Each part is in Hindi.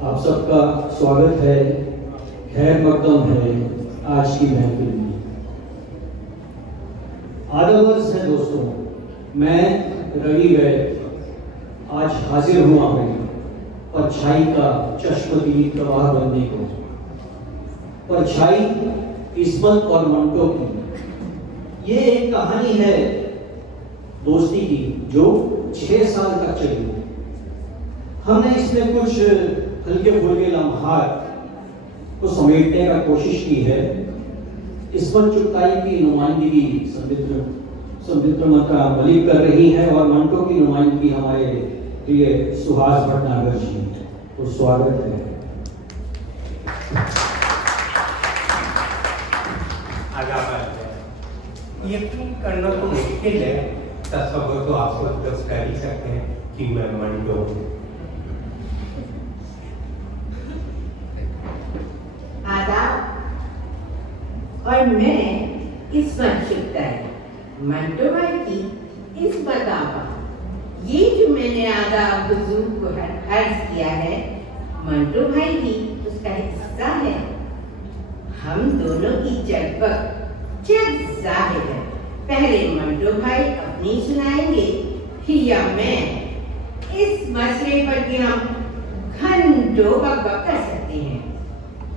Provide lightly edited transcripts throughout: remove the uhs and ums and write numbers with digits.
आप सबका स्वागत है, खैर मकदम है आज की महफिल में। आधा वर्ष है दोस्तों, मैं रवि वैद आज हाजिर हुआ हूँ परछाई का चश्मदीद प्रवाह बनने को। परछाई इस्मत और मंटो की ये एक कहानी है दोस्ती की जो 6 साल तक चली। हमने इसमें कुछ हल्के फुल्के लम्हात को समेटने का कोशिश की है। इस्मत चुगताई की नुमाइंदगी संबित्रमता मलिक कर रही है और मंटो की नुमाइंदगी हमारे प्रिय सुहास भटनागर जी। तो स्वागत है। यकीन करना तो मुश्किल है, तस्वीर तो आप सब दस कर ही सकते हैं कि मैं मंटो हूँ। और मैं इस्मत चुगताई मंटो भाई की इस बतावा। ये जो मैंने आदाब हुजूर को अर्ज किया है, मंटो भाई भी उसका हिस्सा है। हम दोनों की जग जाहिर है। पहले मंटो भाई अपनी सुनाएंगे, या मैं। इस मसले पर भी हम घंटों बकबक कर सकते हैं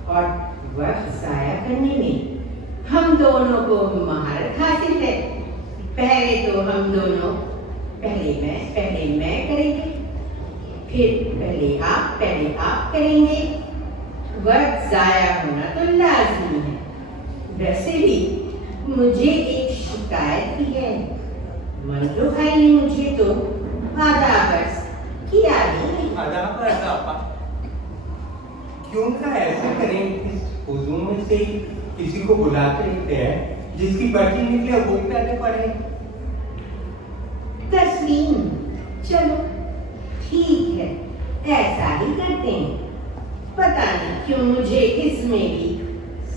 और वक्त जाया करने में हम दोनों को महारत हासिल है। पहले तो हम दोनों पहले मैं करेंगे, फिर पहले आप करेंगे। वक्त जाया होना तो लाजमी है। वैसे भी मुझे एक शिकायत भी है। मंटो भाई ने मुझे तो आधा बरस किया नहीं। क्यों ना ऐसा करें, इस हुजूर में से किसी को बुलाते रहते हैं, जिसकी पर्ची निकले वो पहले पढ़े। तस्लीम, चलो ठीक है, ऐसा ही करते हैं। पता नहीं क्यों मुझे इसमें भी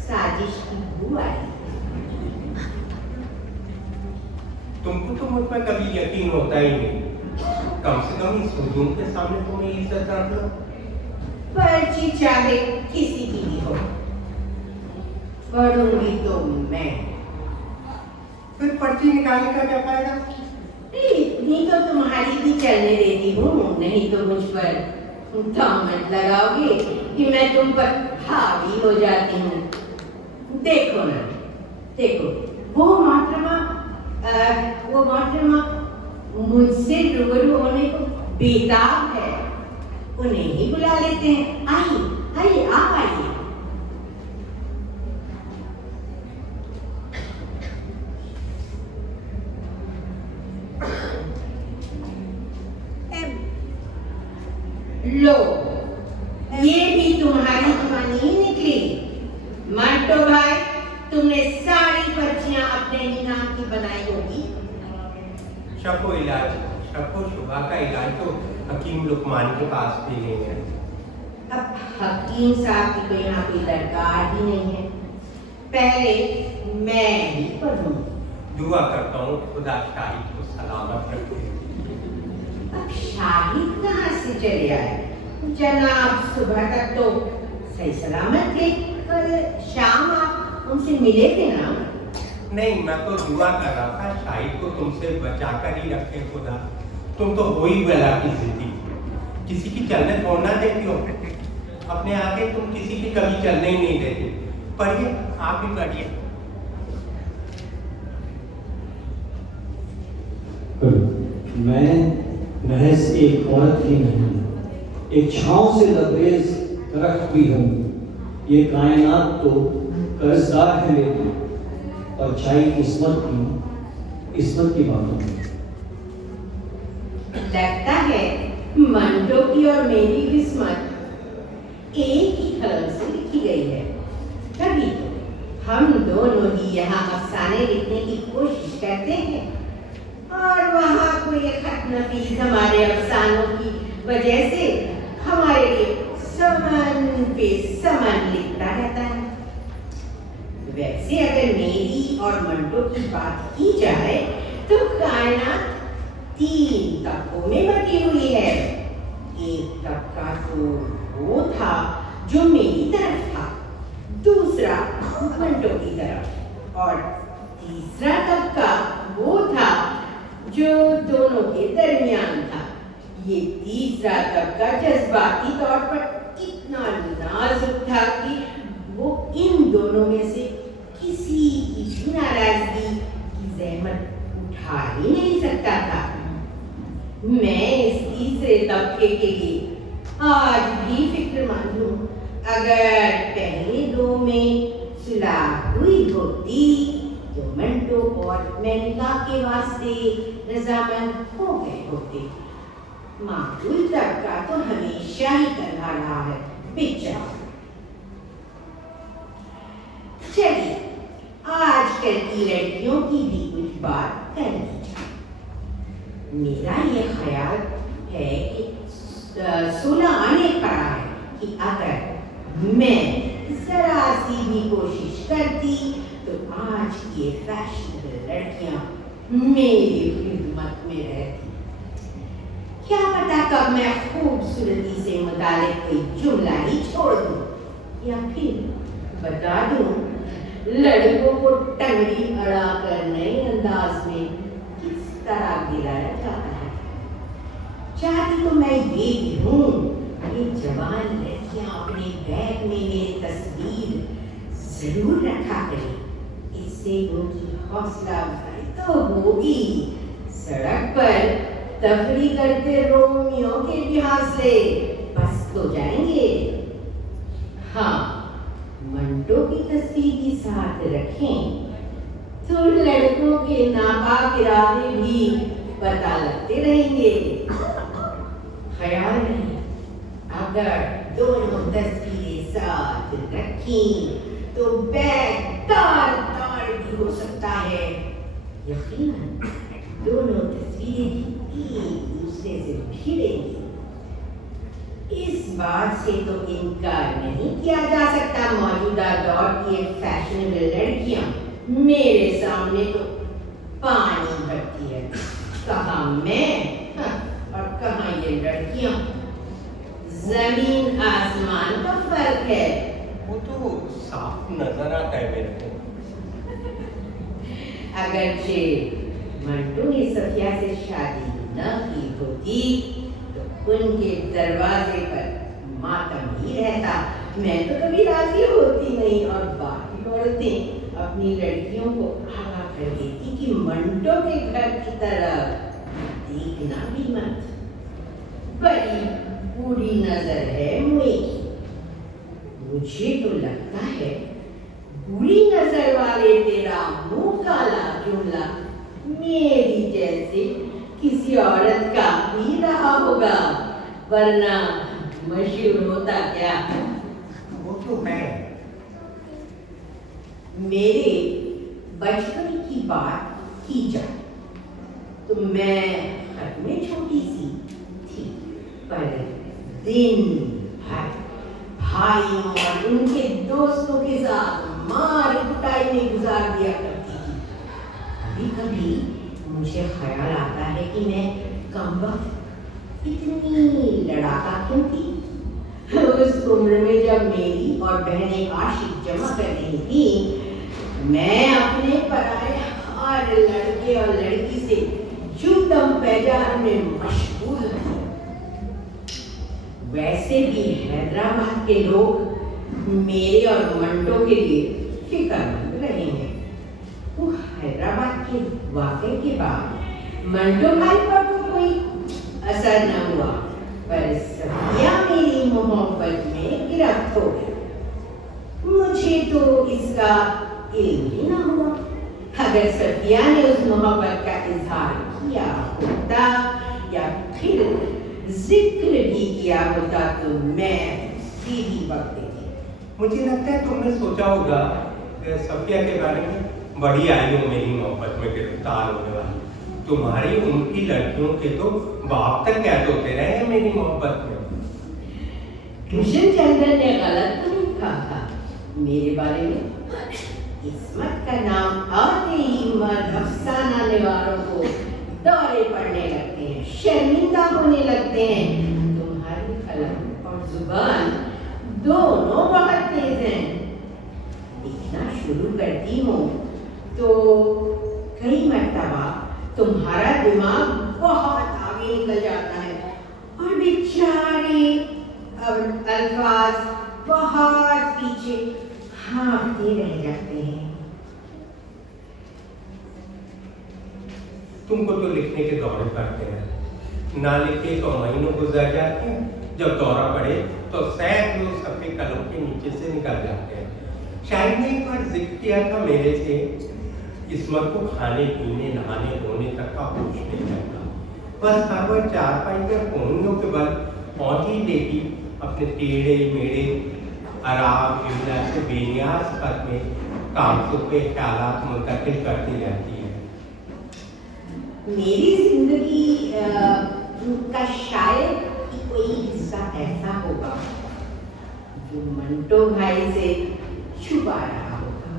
साजिश की बू आई। तुमको तो मुझ पर कभी यकीन होता ही नहीं। कम से कम इस हुजूर के सामने तुम्हें इज्जत रख लो। पर्ची चाहे किसी की भी हो, पढ़ूंगी तो मैं। फिर पर्ची निकालने का क्या फायदा? नहीं तो तुम्हारी भी चलने देती हूँ, नहीं तो मुझ पर दामन लगाओगे कि मैं तुम पर हावी हो जाती हूँ। देखो ना, देखो वो मोहतरमा मुझसे रूबरू होने को बेताब है। उन्हें ही बुला लेते हैं। आइए आप आइए। लो, ये भी तुम्हारी कहानी निकली। मंटो भाई, तुमने सारी पर्चियां अपने ही नाम की बनाई होगी। शको शुबा का इलाज तो हकीम लुकमान के पास भी नहीं है। अब हकीम साहब की तो यहाँ कोई दरकार ही नहीं है। पहले मैं ही पढ़ूं। दुआ करता हूँ खुदा शाहिद को सलामत रखे। अब शाहिद कहाँ से चले आए? जनाब सुबह तक तो सही सलामत थे, कल शाम आप उनसे मिले थे ना? नहीं, मैं तो दुआ कर रहा था शाहिद को तुमसे बचा कर ही रखे खुदा। तुम तो हो ही बला की जिंदगी, किसी की चलने छोड़ना देती हो। अपने आगे तुम किसी की कभी चलने ही नहीं देती। पढ़िए, आप ही पढ़िए। मैं महज एक औरत ही नहीं, एक छांव से लबरेज दरख्त भी हूँ। ये कायनात तो कर्जदार है मेरी, परछाई इस्मत की बातों में। लगता है मंटो की और मेरी किस्मत एक ही कलम से लिखी गई है। तभी तो हम दोनों ही यहाँ अफसाने लिखने की कोशिश करते हैं और वहाँ कोई खत नफीस हमारे अफसानों की वजह से हमारे लिए समन पे समन लिखता रहता है। वैसे अगर मेरी और मंटो की बात की जाए तो कायनात 3 तबकों में बटी हुई है। एक तबका तो वो था ये तीसरा तबका जज्बाती तौर पर इतना नाजुक था कि वो इन दोनों में से किसी की भी नाराजगी की जहमत उठा ही नहीं सकता था। मैं इस तीसरे तबके के लिए आज भी फिक्रमंद हूँ। अगर पहले दो में सुलह हुई होती तो मंटो और मेलिका के वास्ते रजामंद हो गए होते। माकूल तबका तो हमेशा ही करवा रहा है बेचारा। चलिए आजकल की लड़कियों की भी कुछ बात कर ली जाए। मेरा ये ख्याल है कि 16 आने खड़ा है कि अगर मैं जरा सी भी कोशिश करती तो आज ये फैशनेबल लड़कियां मेरी खिदमत में रहती। क्या पता कब मैं खूबसूरती से मुतालिक कोई जुमला ही छोड़ दूं या फिर बता दूं लड़कों को टंगड़ी अड़ा कर नए अंदाज में किस तरह गिराया जाता है। चाहती तो मैं ये भी हूँ कि जवान लड़कियां अपने बैग में मेरी तस्वीर जरूर रखा करें। इससे उनकी हौसला अफजाई तो होगी। सड़क पर तफरी करते रोमियो के भी हौसले बस हो जाएंगे। हाँ, मंटो की तस्वीर के साथ रखें तो लड़कों के नापाक इरादे भी पता लगते रहेंगे। ख्याल नहीं, अगर दोनों तस्वीरें साथ रखी तो बैग तार तार भी हो सकता है। यकीनन दोनों तस्वीरें एक दूसरे से भिड़ेंगी। इस बात से तो इनकार नहीं किया जा सकता मौजूदा दौर की फैशनेबल लड़कियां मेरे सामने तो पानी भरती है। कहाँ मैं और कहाँ ये लड़कियां, जमीन आसमान का फर्क है। वो तो साफ नजर आता है मेरे को। अगरचे मंटो ने सफिया से शादी न की होती तो उनके दरवाजे पर मातम ही रहता। मैं तो कभी राजी होती नहीं और बाकी औरतें अपनी लड़कियों को आगाह कर देती कि मंटो के घर की तरफ देखना भी मत। बड़ी बुरी नजर है मुझे की। मुझे तो लगता है बुरी नजर वाले तेरा मुंह काला जुमला मेरी जैसे किसी औरत का भी रहा होगा, वरना मशहूर होता क्या। वो तो है। मेरे बचपन की बात की जाए तो मैं घर में छोटी सी थी, पर दिन भर भाइयों और उनके दोस्तों के साथ मार कुटाई में गुजार दिया करती थी। कभी कभी मुझे ख्याल आता है कि मैं कमबख्त इतनी लड़ाका क्यों थी। उस उम्र में जब मेरी और बहनें आशिक जमा कर रही थी, मैं अपने पराए हर लड़के और लड़की से जुदम पैजार में मशगूल थी। वैसे भी हैदराबाद के लोग मेरे और मंटो के लिए फिक्रमंद रहे हैं। वो हैदराबाद के वाक़े के बाद मंटो भाई पर तो कोई असर न हुआ, पर सफिया मेरी मोहब्बत में गिरफ्त हो गई। मुझे तो इसका इल्म ही न हुआ। अगर सफिया ने उस मोहब्बत का इजहार किया होता या फिर जिक्र भी किया होता तो मैं सीधी वक्त देती। मुझे लगता है तुमने सोचा होगा सफिया के बारे में, बड़ी आई हो मेरी मोहब्बत में गिरफ्तार होने वाली। तुम्हारी उनकी लड़कियों के तो बाप तक कैद होते रहे मेरी मोहब्बत में। कृष्ण चंद्र ने गलत तो नहीं कहा था मेरे बारे में। किस्मत का नाम आते ही मर्द अफसाना निवारों को दौरे पड़ने लगते हैं, शर्मिंदा होने लगते हैं। तुम्हारी कलम और जुबान दोनों बहुत तेज हैं। लिखना शुरू करती हूँ तो कई मर्तबा तुम्हारा दिमाग बहुत आगे निकल जाता है आधे रह जाते हैं। तुमको तो लिखने के दौरे पड़ते हैं, ना लिखे तो महीनों गुजर जाते हैं, जब दौरा पड़े तो सैकड़ों सफे कलम के नीचे से निकल जाते हैं। शायद ने एक बार जिक्र किया था मेरे से, इस्मत को खाने पीने नहाने धोने तक का होश नहीं रहता, बस हर बार चारपाई पर कोहनियों के बल पहुंची लेती अपने टेढ़े मेढ़े आराम विमला से बेनियाज पद में कामसुख के ख्यालात मुंतकिल करती रहती है। मेरी जिंदगी का शायद कोई हिस्सा ऐसा होगा जो मंटो भाई से छुपा रहा होगा।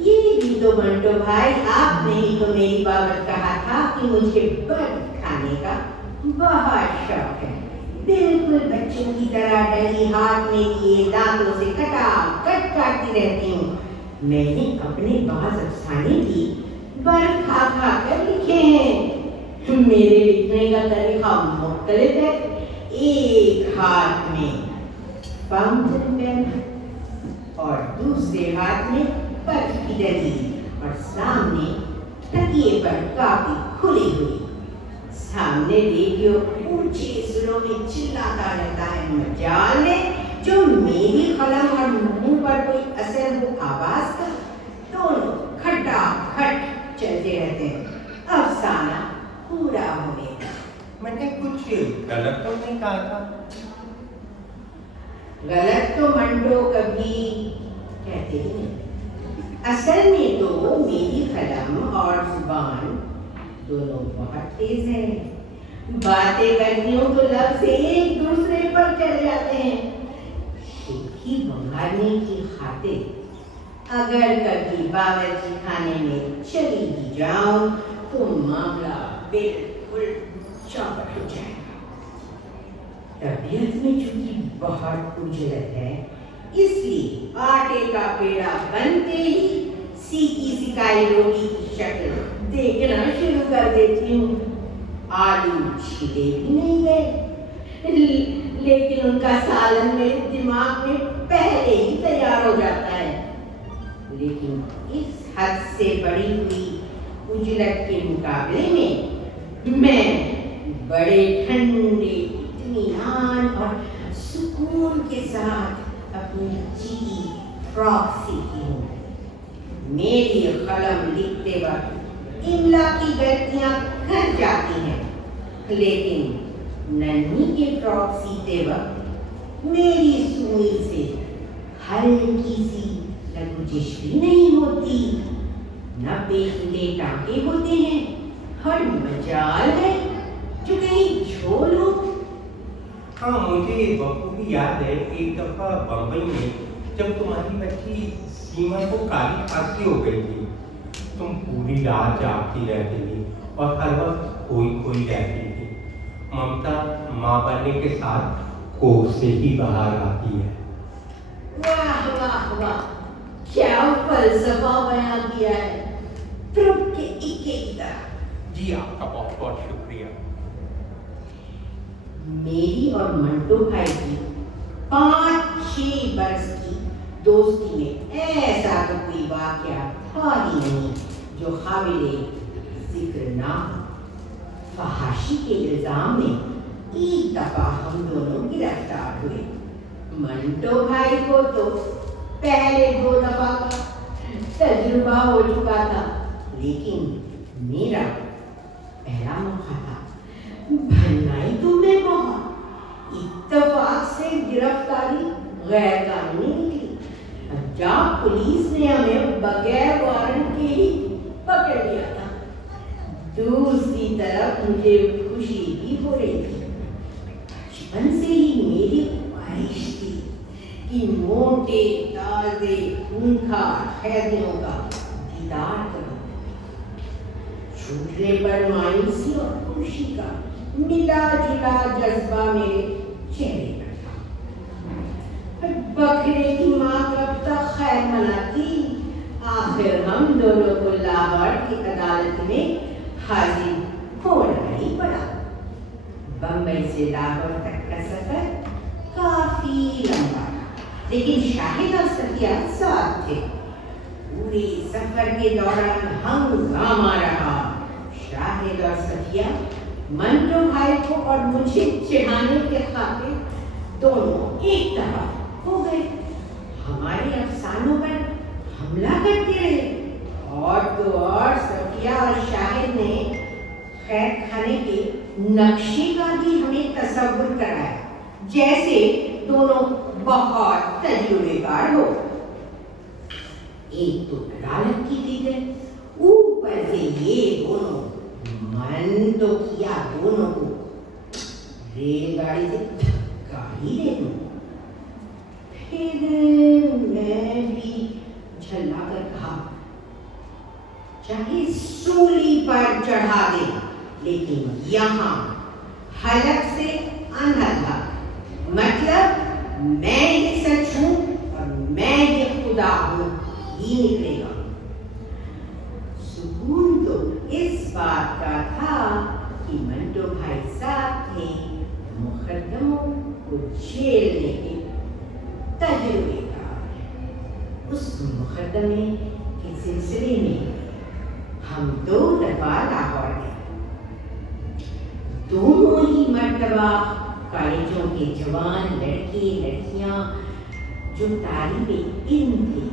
ये भी तो मंटो भाई, आपने ही तो मेरी बाबत कहा था कि मुझे बर्फ खाने का बहुत शौक है। बिल्कुल बच्चों की तरह डली हाथ में लिए दांतों से कट काटती रहती हूँ। मैंने अपने बाज अफसाने भी बर्फ खा खा कर लिखे हैं। मेरे लिखने का तरीका मुख्तलिफ है। एक हाथ में फाउंटेन पेन और दूसरे हाथ में बर्फ की डली और सामने तकिए पर काफी खुली हुई। सामने रेडियो ऊंचे सुरों में चिल्लाता रहता है। मजाल है जो मेरी कलम और मुंह पर कोई असर हो आवाज का, दोनों खट्टा खट चलते रहते हैं। अफसाना पूरा हो गया। मैंने कुछ गलत तो नहीं कहा था? गलत तो मंटो कभी कहते ही नहीं। असल में तो मेरी कलम और जुबान दोनों बहुत तेज हैं। बातें करती हूँ तो लफ्ज़ एक दूसरे पर चढ़ जाते हैं। सुखी बंगाने की खातिर अगर कभी बावर्ची खाने में चली भी जाऊं तो मामला बिल्कुल चौपट हो जाएगा। तबीयत में चूंकि बहुत उजलत है, इसलिए आटे का पेड़ा बनते ही सीकी सिकाई रोटी की शक्ल देखना शुरू कर देती हूँ। आलू छिले भी नहीं गए, लेकिन उनका सालन मेरे दिमाग में पहले ही तैयार हो जाता है। लेकिन इस हद से बढ़ी हुई उजलत के मुकाबले में मैं बड़े ठंडे इत्मीनान और सुकून के साथ अपनी चीज़ फ्रॉक सीखी हूँ। मेरी कलम लिखते वक्त इमला की गलतियां कर जाती हैं, लेकिन नन्ही के फ्रॉक सीते वक्त मेरी सुई से हल्की सी लघुजिश भी नहीं होती, न पेचीदे टाँके होते हैं। हर मजाल है जो कहीं झोल हो। हाँ, मुझे बखूबी याद है एक दफा बम्बई में जब तुम्हारी बच्ची सीमा को काली खांसी हो गई थी, तुम पूरी रात जागती रहती थी और हर वक्त खोई रहती थी। ममता माँ बनने के साथ कोख से ही बाहर आती है। वाह वाह वाह, क्या फलसफा बयां किया है, ध्रुव के इक्के की तरह। जी, आपका बहुत बहुत शुक्रिया। मेरी और मंटो भाई की 5-6 बरस की दोस्ती में ऐसा तो कोई वाकया था ही नहीं जो काबिले जिक्र ना हो। फहाशी के इल्जाम में एक दफा हम दोनों गिरफ्तार हुए। मंटो भाई को तो पहले 2 दफा का तजुर्बा हो चुका था, लेकिन मेरा पहला मौका था। भलाई तो मैं बहुत इत्तेफाक से गिरफ्तारी गैर कानूनी निकली। पंजाब पुलिस ने हमें बगैर वारंट के ही पकड़ लिया था। दूसरी तरफ मुझे खुशी भी हो रही थी। बचपन से ही मेरी ख्वाहिश थी कि मोटे ताजे खूंखार कैदियों का दीदार करूं। छूटने पर मायूसी और खुशी का मिला जुला जज्बा मेरे चेहरे पर था। बकरे की माँ कब तक खैर मनाती। आखिर हम दोनों को लाहौर की अदालत में हाजिर होना ही पड़ा। बम्बई से लाहौर तक का सफर काफी लंबा था। लेकिन शाहिद और सफिया साथ थे। पूरे सफर के दौरान हंगामा रहा। शाहिद और सफिया मंटो भाई को और मुझे चिढ़ाने के खातिर दोनों एक तरफ हो गए। हमारे अफसानों पर हमला करते रहे। और तो और सफिया और शाहिद ने खैर खाने के नक्शे का भी हमें तस्वुर कराया, जैसे दोनों बहुत तजुर्बेकार हो। एक तो अदालत की फिक्र, ऊपर से ये दोनों मन तो किया दोनों को रेलगाड़ी से धक्का ही दे दूं। फिर मैं भी झल्ला कर कहा, चाहे सूली पर चढ़ा दे, लेकिन यहाँ हलक से अनहलक, मतलब मैं ये सच हूं और मैं ये खुदा हूं ही निकलेगा। सुकून तो इस बात का था कि मंटो भाई साहब थे, मुकद्दमों को झेलने के तजुर्बेकार। उस मुकद्दमे के सिलसिले में हम 2 दफा लाहौर गए। दोनों ही मर्तबा कॉलेजों के जवान लड़के लड़कियां जो तालिबे इल्म थे,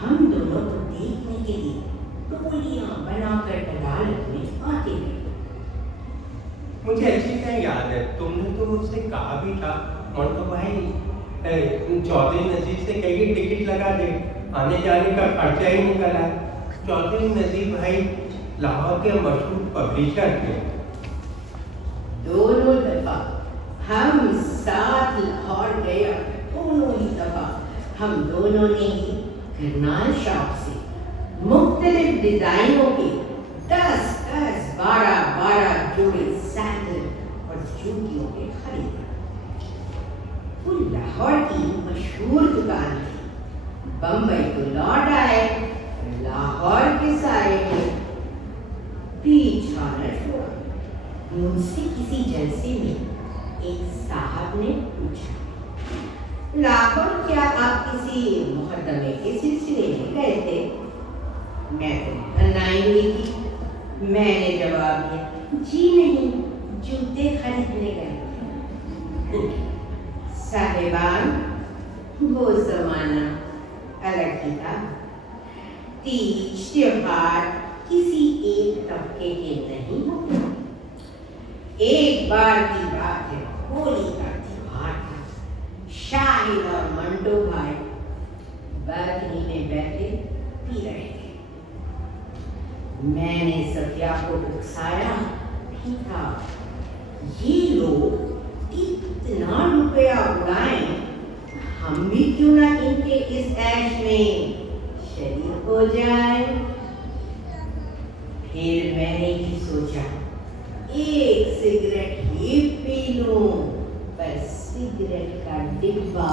हम दोनों को देखने के लिए टोलियां बनाकर अदालत में आते थे। मुझे अच्छी तरह याद है, तुमने तो मुझसे कहा भी था मंटो भाई चौधरी नजीर से कहिए टिकट लगा दे, आने जाने का खर्चा ही निकला। चौधरी नजीर भाई लाहौर के मशहूर पब्लिशर थे। दोनों दफा हम साथ लाहौर गए। दोनों ही दफा हम दोनों ने ही करनाल शॉप से मुख्तलिफ डिजाइनों के 10-10, 12-12 जोड़े सैंडल और जूतियों के खरीदे। वो लाहौर की मशहूर दुकान थी। बम्बई तो लौट आए, लाहौर के सारे में पीछा न छोड़ा। मुझसे किसी जलसे में एक साहब ने पूछा, लाहौर क्या आप किसी मुकद्दमे के सिलसिले में गए थे? मैं तो बनाई हुई थी। मैंने जवाब दिया, जी नहीं, जूते खरीदने गए थे। साहिबान, वो जमाना अलग ही था। तीज त्योहार किसी एक तबके के नहीं होते। एक बार की बात है, होली का त्योहार था। शाहिद और मंटो भाई बालकनी में बैठे पी रहे थे। मैंने सफिया को उकसाया भी था, ये लोग इतना रुपया उड़ाएं, हम भी क्यों ना इनके इस ऐश में शरीक हो जाए। फिर मैंने ही सोचा, एक सिगरेट ही पी लूं, पर सिगरेट का डिब्बा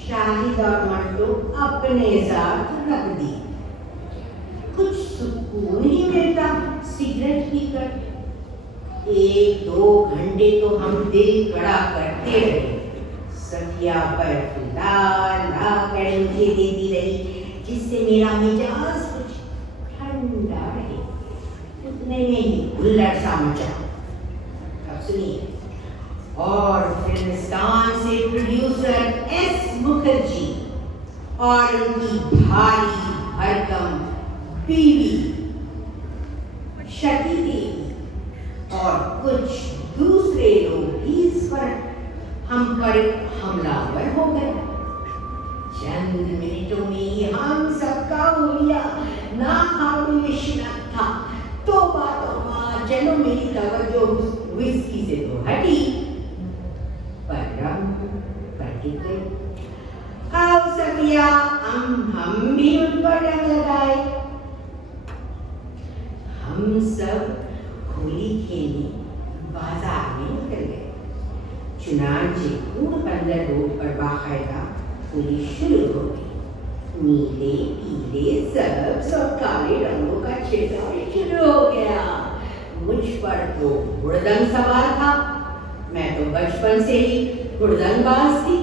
शाहिद और मंटो अपने साथ रख दी। कुछ सुकून ही मिलता सिगरेट पीकर। 1-2 घंटे तो हम दिल कड़ा करते रहे। सफिया बर्फ ला कर मुझे देती रही, जिससे मेरा मिजाज कुछ ठंडा रहे। उतने में ही हुल्लड़ सा मचा। अब सुनिए, और फिल्मिस्तान से प्रोड्यूसर एस मुखर्जी और उनकी भारी भरकम बीवी शती देवी और कुछ दूसरे लोग भी इस पर हम पर हमलावर हो गए। चंद मिनटों में ही हम सबका हुलिया नाकाबिल शिनाख्त था। तो चलो मेरी तवज्जो विस्की से तो हटी, पर आओ सफिया, हम भी उन पर रंग लगाए। हम सब होली खेलने बाजार में निकल गए। चुनांचे बंदर रोड पर बाकायदा होली शुरू हो गई। नीले पीले सब्ज और काले रंगों का छिड़काव शुरू हो गया। मुझ पर तो हुड़दंग सवार था। मैं तो बचपन से ही हुड़दंगबाज थी।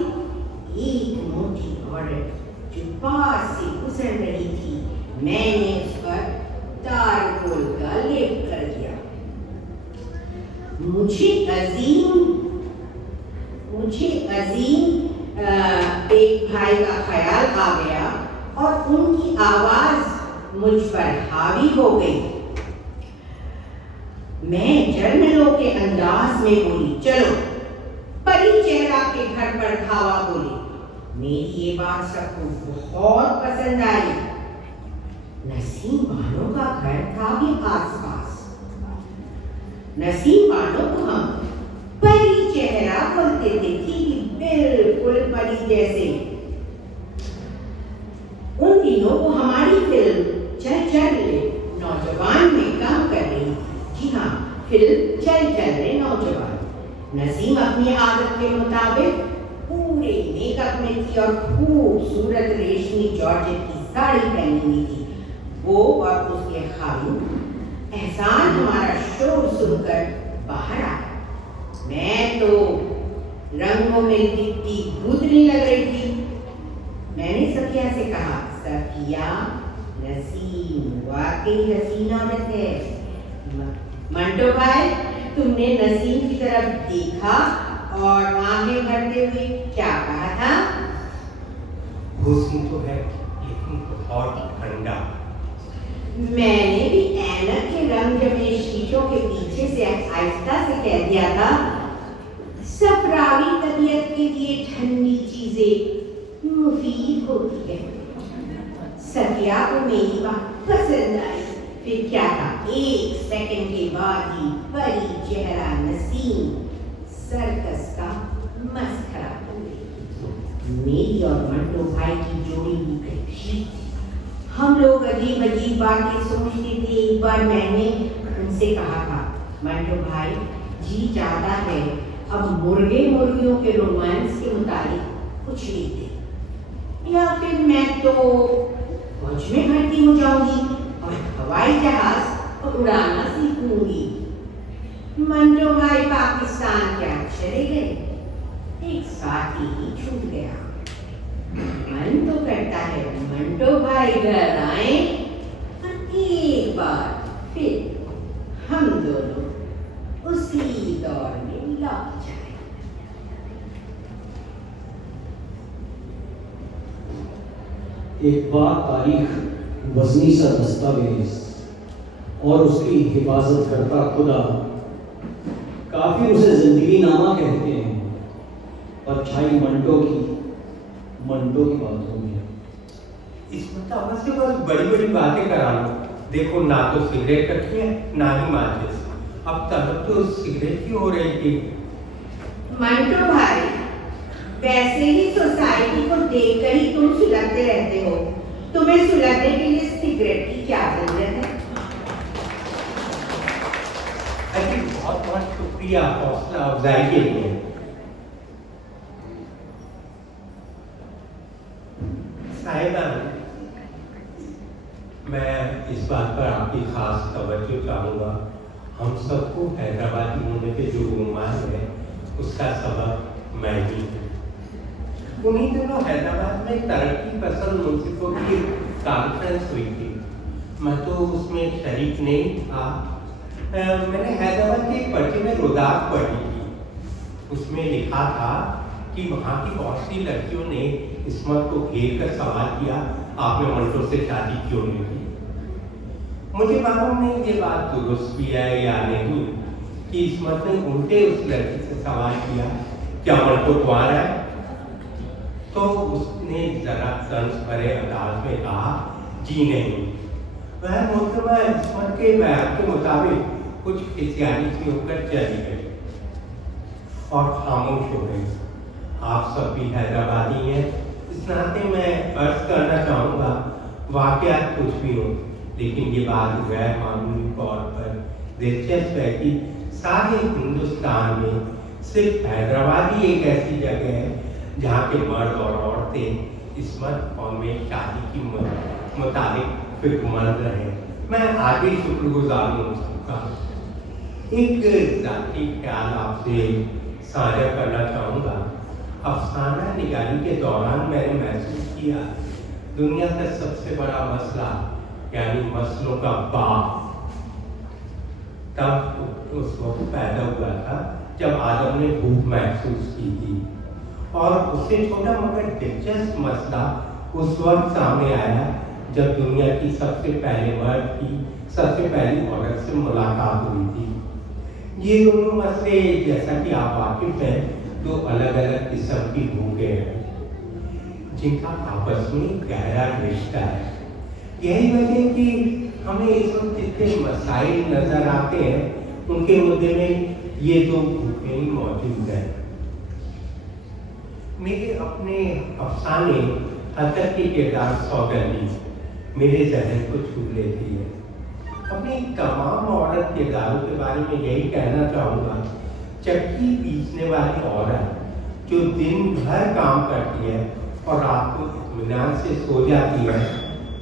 एक मोटी औरत जो पास से गुजर रही थी, मैंने उस पर तारकोल का लेप कर दिया। मुझे अजीम एक भाई का ख्याल आ गया और उनकी आवाज मुझ पर हावी हो गई। मैं जर्नलों के अंदाज में बोली, चलो परी चेहरा के घर पर धावा बोली। मेरी ये बात सबको बहुत पसंद आई। नसीम बानो का घर था भी आसपास। नसीम बानो को हम परी चेहरा बोलते थे, ठीक बिल्कुल परी जैसे। उन दिनों वो हमारी फिल्म चल चल ले नौजवान में काम कर रही थी। जी हाँ, फिल्म चल चल ले नौजवान। नसीम अपनी आदत के मुताबिक पूरे मेकअप में थी और खूबसूरत रेशमी जॉर्जेट की साड़ी पहनी हुई थी। वो और उसके खाविन एहसान हमारा शोर सुनकर बाहर आया। मैं तो रंगों में दिखती भूतनी लग रही थी। मैंने सफिया से कहा, सफिया, नसीम वाकई हसीन औरत है। मंटो भाई, तुमने नसीम की तरफ देखा और आंखें भरते हुए क्या कहा था? हुस्न तो है लेकिन बहुत ठंडा। मैंने भी ऐनक के रंग जमे शीशों के पीछे से आहिस्ता से कह दिया था, सफरावी तबीयत के लिए ठंडी चीजें मुफीद होती है। सफिया को मेरी बात पसंद आई। फिर क्या था, एक सेकंड के बाद ही परी चेहरा नसीम सर्कस का मस्खरा हो गई। मेरी और मंटो भाई की जोड़ी भी गई। हम लोग अजीब अजीब बातें सोचते थे। एक बार मैंने उनसे कहा था, मंटो भाई, जी चाहता है अब मुर्गे मुर्गियों के रोमांस के मुताबिक कुछ लिख दे, या फिर मैं तो फौज में भर्ती हो जाऊंगी और हवाई जहाज उड़ाना सीखूंगी। मंटो भाई पाकिस्तान क्या चले गए, एक साथी ही छूट गया। मन तो करता है मंटो भाई घर आए और एक बार फिर हम दोनों उसी दौर में लौट जाए। एक बार तारीख, वजनी सा दस्तावेज और उसकी हिफाजत करता खुदा, काफी उसे जिंदगी नामा कहते हैं। परछाई मंटो की बात होगी। इसमें तो अब से बस बड़ी बड़ी बातें करा लो। देखो, ना तो सिगरेट रखी है ना ही माचिस। अब तक तो सिगरेट की हो रही थी। मंटो भाई, वैसे ही सोसाइटी को देखकर ही तुम सुलगते रहते हो। तुम्हें सुलगने के लिए सिगरेट की क्या जरूरत है? अरे बहुत बहुत शुक्रिया हौसला अफजाई के लिए। साहिबान, मैं इस बात पर आपकी खास तवज्जो चाहूँगा। हम सबको हैदराबादी होने पे जो गुमान है उसका सबब मैं ही हूँ। उन्हीं दिनों हैदराबाद में तरक्की पसंद मुंसिफों की कॉन्फ्रेंस हुई थी। मैं तो उसमें शरीक नहीं था। मैंने हैदराबाद के एक पर्चे में रुदात पढ़ी थी। उसमें लिखा था कि वहाँ की बहुत सी लड़कियों ने इस्मत को घेर कर सवाल किया, आपने मंटो से शादी क्यों नहीं की। मुझे मालूम नहीं ये बात दुरुस्त भी है या नहीं कि इस्मत ने उल्टे उस लड़की से सवाल किया, क्या मंटो कुंवारा है? तो उसने जरा तंज भरे अंदाज में कहा, जी नहीं। वह मोहतरमा इस्मत के बयान के मुताबिक कुछ खिसियानी सी होकर चली गई और खामोश हो गई। आप सब भी हैदराबादी हैं, इस नाते मैं अर्ज करना चाहूँगा, वाकयात कुछ भी हो, लेकिन ये बात गैर मामूली तौर पर दिलचस्प है कि सारे हिंदुस्तान में सिर्फ हैदराबाद ही एक ऐसी जगह है जहाँ के मर्द और औरतें इस्मत और में शादी की मुताबिक फिक्रमंद रहे। मैं आगे शुक्रगुजार हूँ सबका। एक जाती ख्याल आपसे साझा करना चाहूँगा। अफसाना निगारी के दौरान मैंने महसूस किया दुनिया का सबसे बड़ा मसला यानी मसलों का बाप तब उस वक्त पैदा हुआ था जब आदम ने भूख महसूस की थी, और उससे छोटा मगर दिलचस्प मसला उस वक्त सामने आया जब दुनिया की सबसे पहले मर्द की सबसे पहली औरत से मुलाकात हुई थी। ये दोनों मसले, जैसा कि आप वाकिफ हैं, दो अलग अलग किस्म की भूखें हैं जिनका आपस में गहरा रिश्ता है। यही वजह कि हमें इस वक्त जितने मसाइल नजर आते हैं उनके मुद्दे में ये दो भूखें ही मौजूद हैं। मेरे अपने अफसाने हजरत की किरदार सौगंधी मेरे जहन को छू लेती है। अपने तमाम औरत किरदारों के बारे में यही कहना चाहूँगा, चक्की पीसने वाली औरत जो दिन भर काम करती है और रात को इत्मीनान से सो जाती है,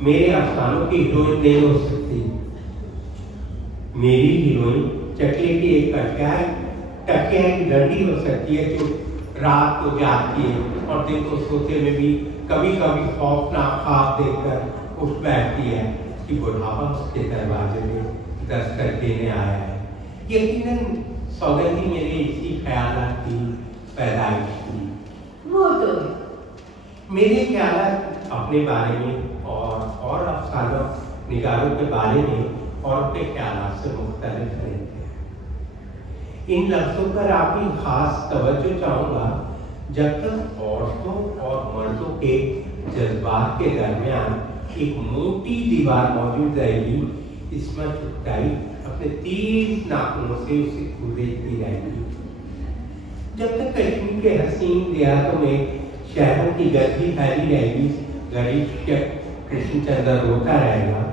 मेरे अफसानों की हीरोइन नहीं हो सकती। मेरी हीरोइन चकले की एक टकिया की डंडी हो सकती है जो रात को जागती है और दिन को सोते में भी कभी कभी खौफनाक ख्वाब देखकर उठ बैठती है कि बुढ़ापा उसके दरवाजे में दस्तक देने आया है। यकीनन सौगंधी मेरे इसी ख्यालात की पैदाइश थी। वो तो मेरे ख्यालात अपने बारे में और अफसाना निगारों के बारे में और के ख्यालात से मुख्तलिफ नहीं थे। इन लफ्ज़ों पर आपकी खास तवज्जो चाहूँगा। जब तक औरतों और मर्दों के जज्बात के दरमियान एक मोटी दीवार मौजूद रहेगी, इसमें चुगताई अपने तीस नाखूनों से उसे कुरेदती रहेगी। जब तक कश्मीर के हसीन देहातों में शहरों की गर्दी फैली रहेगी, गरीब कृष्णचंद्र रोता रहेगा,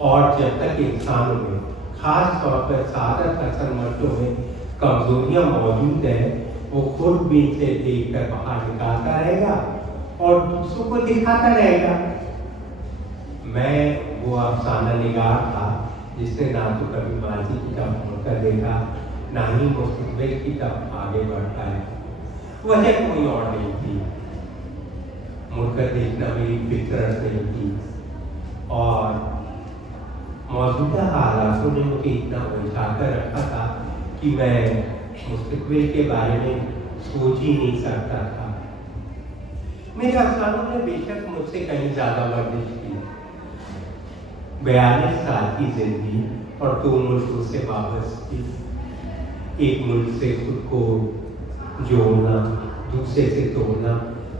और जब तक इंसानों में खास तौर पर सादत पसंद मर्दों में कमजोरियां मौजूद है, वो खुद भी इसे देखकर बाहर निकालता रहेगा और दूसरों को दिखाता रहेगा। मैं वो अफसाना निगार था जिसने ना तो कभी माजी की तरफ मुड़कर देखा, ना ही मुस्तकबिल की तरफ आगे बढ़ पाया। वजह कोई और नहीं थी, मुड़कर देखना मेरी फितरत नहीं थी, और मौजूदा हालातों ने मुझे इतना उलझा कर रखा था कि मैं मुस्तकबिल के बारे में सोच ही नहीं सकता था। मेरे अफसानों ने बेशक मुझसे कहीं ज़्यादा वर्जिश की। 42 साल की जिंदगी और 2 मुल्कों से वापसी, एक मुल्क से खुद को जोड़ना, दूसरे से तोड़ना,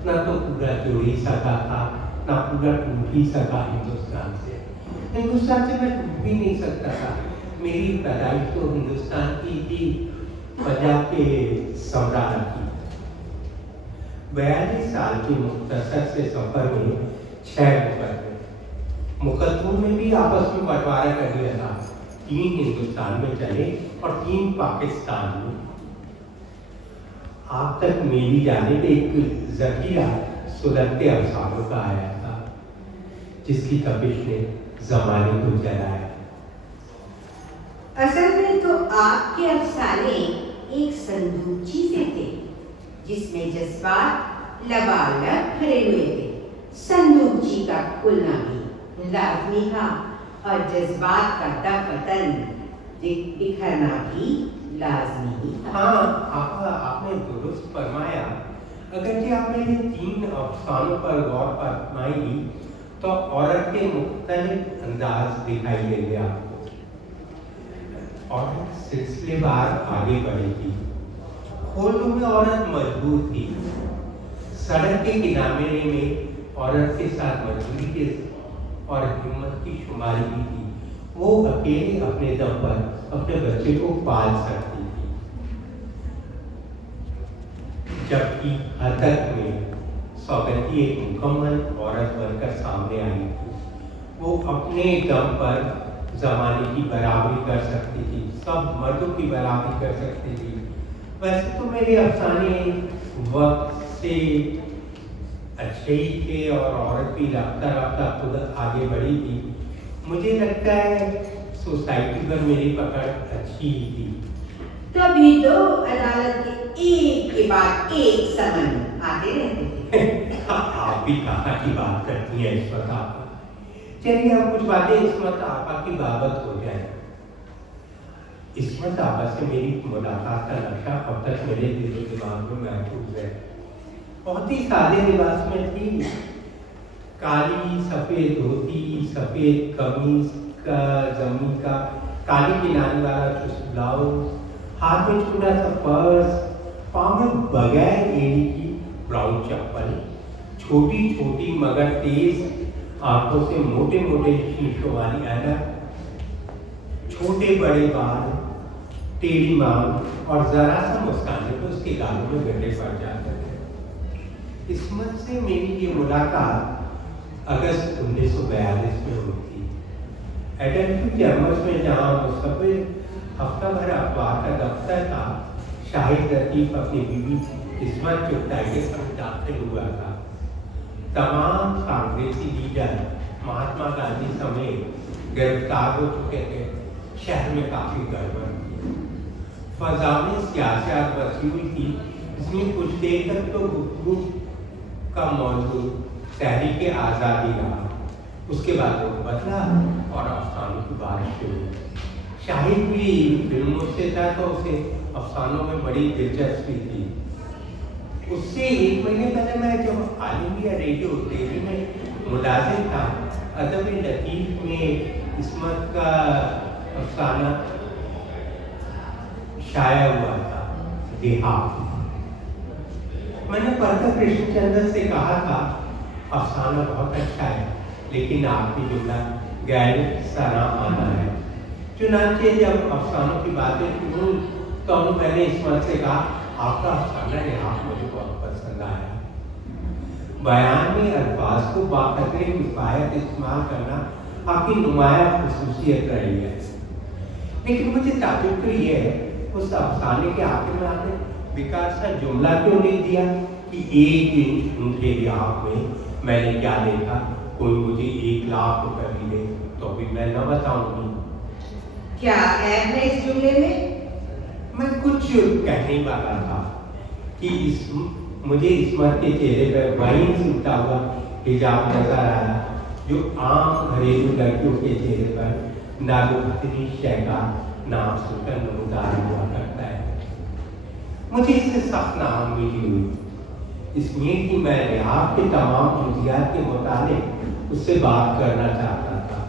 ना तो पूरा जोड़ ही सका था, ना पूरा टूट ही सका हिंदुस्तान से। हिंदुस्तान से मैं टूट भी नहीं सकता था। मेरी पैदाइश तो हिंदुस्तान की थी, पंजाब के सम्राट की। 42 साल की मुख्तसर से सफर में 6 मुकदमों में भी आपस में बंटवारा कर दिया था। 3 हिंदुस्तान में चले और 3 पाकिस्तान में। आप तक मेरी जानिब एक जखीरा सुलगते अफसानों का आया था, जिसकी तपिश ने जमाने को जलाया। असल में तो आपके अफसाने एक संदूकची से थे जिसमें जज्बात लबालब भरे हुए थे। संदूकची का खुलना भी लाजमी था और जज्बात का दफतन बिखरना भी लाजमी ही था। हाँ, आपने दुरुस्त फरमाया। अगर कि आपने ये 3 अफसानों पर गौर फरमाई तो औरत के मुख्तलिफ अंदाज दिखाई देंगे आपको। औरत सिलसिलेवार आगे बढ़ेगी। खोलों में औरत मजबूर थी। सड़क के किनारे में औरत के साथ मजबूरी के और हिम्मत की शुमारी भी थी। वो अकेले अपने दम पर अपने बच्चे को पाल सकती थी, जबकि हदक में सौगंधी एक मुकम्मल औरत बनकर सामने आई थी। वो अपने दम पर जमाने की बराबरी कर सकती थी, सब मर्दों की बराबरी कर सकती थी। वैसे तो मेरे अफसाने वक्त से अच्छे ही थे और औरत भी रफ्ता रफ्ता खुद आगे बढ़ी थी। मुझे लगता है सोसाइटी पर मेरी पकड़ अच्छी ही थी। तभी तो अदालत के एक के बाद एक समान आते रहते थे। आप भी कहाँ की बात करती हैं इस्मत आपा? चलिए अब कुछ बातें इस्मत आपा की बाबत हो जाए। इस्मत आपा से मेरी मुलाकात का नक्शा अब तक मेरे दिल और दिमाग में महफूज है। बहुत ही सादे लिबास में थी, काली सफेद धोती, सफेद कमीज का जमी का काली किनारी वाला चुस्त ब्लाउज, हाथ में छोटा सा पर्स, पाँव में बगैर एड़ी की ब्राउन चप्पल, छोटी छोटी मगर तेज आंखों से मोटे मोटे शीशों वाली ऐनक, छोटे बड़े बाल, टेढ़ी मांग और जरा सा मुस्कान तो उसके गालों में गड्ढे पड़ जाते थे। इस्मत से मेरी ये मुलाकात अगस्त 1942 में हुई थी। एडल्ट कैंपस में जहाँ मुस्तकिल हफ्ता भर अखबार का दफ्तर था, शाहिद लतीफ अपनी बीवी इस्मत चुगताई के संग दाखिल हुआ था। तमाम कांग्रेसी लीडर महात्मा गांधी समेत गिरफ्तार हो चुके थे। शहर में काफी गड़बड़ थी। फजा में सियासत बसी हुई थी। इसमें कुछ देर तक तो गुफ्तगू का मौजू तहरीक आज़ादी रहा। उसके बाद वो बदला और अफसानों की बारिश शुरू हुई। शाहिद भी फिल्मों से था तो उसे अफसानों में बड़ी दिलचस्पी थी। उससे एक महीने पहले मैं जब ऑल इंडिया रेडियो दिल्ली में मुलाजिम था, अदब लतीफ में इस्मत का अफसाना शाया हुआ था, देहात। मैंने पर्दा कृष्णचंद्र से कहा था, अफसाना बहुत अच्छा है लेकिन आपकी जुमला गैर सना आना है। चुनांचे जब अफसानों की बातें शुरू तो मैंने इस्मत से कहा, आपका अफसाना देहात मुझे बहुत पसंद आया। बयान में अल्फाज को बाखतरे किफायत इस्तेमाल करना आपकी नुमाया खुसूसियत रही है। लेकिन मुझे ताजुब तो ये है, उस अफसाने के आखिर में आपने बेकार सा जुमला क्यों नहीं दिया कि 1 इंच ऊंचे रियाफ में मैंने क्या देखा, कोई मुझे 1 लाख रुपए भी दे तो भी मैं न बताऊंगी। क्या ऐब है इस जुमले में? मैं कुछ कहने वाला था कि मुझे इस्मत के चेहरे पर वही सूखता हुआ हिजाब नजर आया जो आम घरेलू लड़कियों के चेहरे पर नागुफ्तनी शय का नाम सुनकर नमूदार हुआ करता है। मुझे इससे सख्त नाउम्मीदी हुई, इसलिए कि मैं रियाब के तमाम जुजियात के मुताबिक उससे बात करना चाहता था।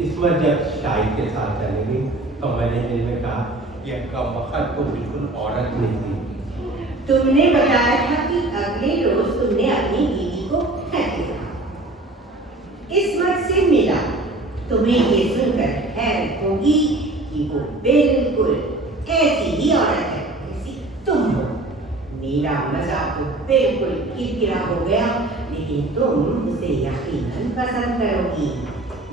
इस्मत जब शाहिद के साथ चले गई तो मैंने दिल में कहा, यह कमबख्त तो बिल्कुल औरत नहीं थी। तुमने बताया था कि अगले रोज तुमने अपनी बीवी को घर देखा, इस्मत से मिला। तुम्हें ये सुनकर हैरत होगी कि वो बिल्कुल ऐसी ही औरत है जैसी तुम हो। मेरा मजाक तो बिल्कुल किरकिरा हो गया, लेकिन तुम उसे यकीनन पसंद करोगी।